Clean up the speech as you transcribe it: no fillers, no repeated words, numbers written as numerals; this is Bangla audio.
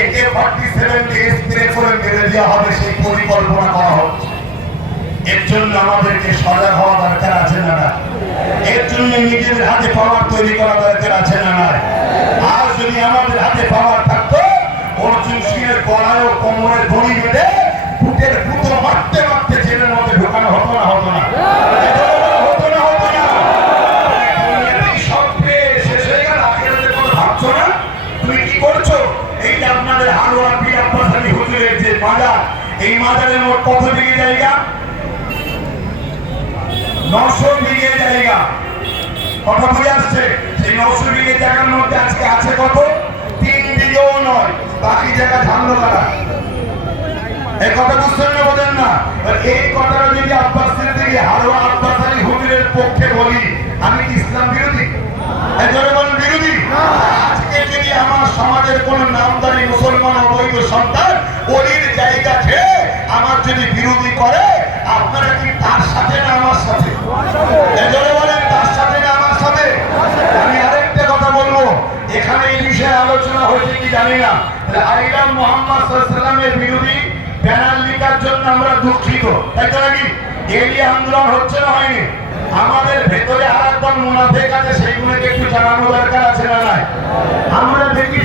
AK-47 দিয়ে স্প্রে করে মেরে দেওয়া হবে, সেই পরিকল্পনা করা হচ্ছে। এর জন্য আমাদেরকে সজাগ হওয়া দরকার আছে না না? এর জন্য নিজেদের হাতে পাওয়ার তৈরি করা দরকার আছে না না? আর যদি আমাদের হাতে পাওয়ার থাকতো, অর্জুন সিংয়ের গলায় ও কোমরে দড়ি বেঁধে বুকের ফুটো মারতে মারতে জেলের মধ্যে ঢোকানো হতো না? হতো না? হতো না? হতো না? দুনিয়াতেই সব পেয়ে শেষ হয়ে গেল, আখিরাতের কথা ভাবছো না? তুমি কি করছো? এই যে আপনাদের হালুয়া পীর আব্বাস আলী হুজুরের যে মাজার, এই মাজারের মোট কত বিঘে জায়গা? 900 বিঘে জায়গা। কথা বুঝে আসছে? সেই 900 বিঘে জায়গার মধ্যে আজকে আছে কত? 3 বিঘেও নয়, বাকি জায়গা ধান্য করা। এই কথা বুঝছেন না? বোঝেন না? এই কথাটা যদি আব্বাস থেকে হালুয়া আব্বাস আলী হুজুরের পক্ষে বলি, আমি কি ইসলাম বিরোধী? বিরোধী? আজকে যদি আমার সমাজের কোন নামদারি মুসলমান অবৈধ সন্তান ওলির জায়গা খেয়ে আমার যদি বিরোধী করে, আপনারা কি তার সাথে না আমার সাথে? বলেন, তার সাথে না আমার সাথে? আমি আরেকটা কথা বলবো, এখানে এই বিষয়ে আলোচনা হয়েছে কি জানি না, আইলাম মুহাম্মদ সাল্লাল্লাহু আলাইহি ওয়াসাল্লামের বিরোধী ব্যানার লেখার জন্য আমরা দুঃখিত, তাই তো নাকি? এই আন্দোলন হচ্ছে না, হয়নি? আমাদের ভেতরে আর একদম মুনাফেক আছে, সেইগুলোকে একটু জানানো দরকার আছে না নাই? আমরা দেখি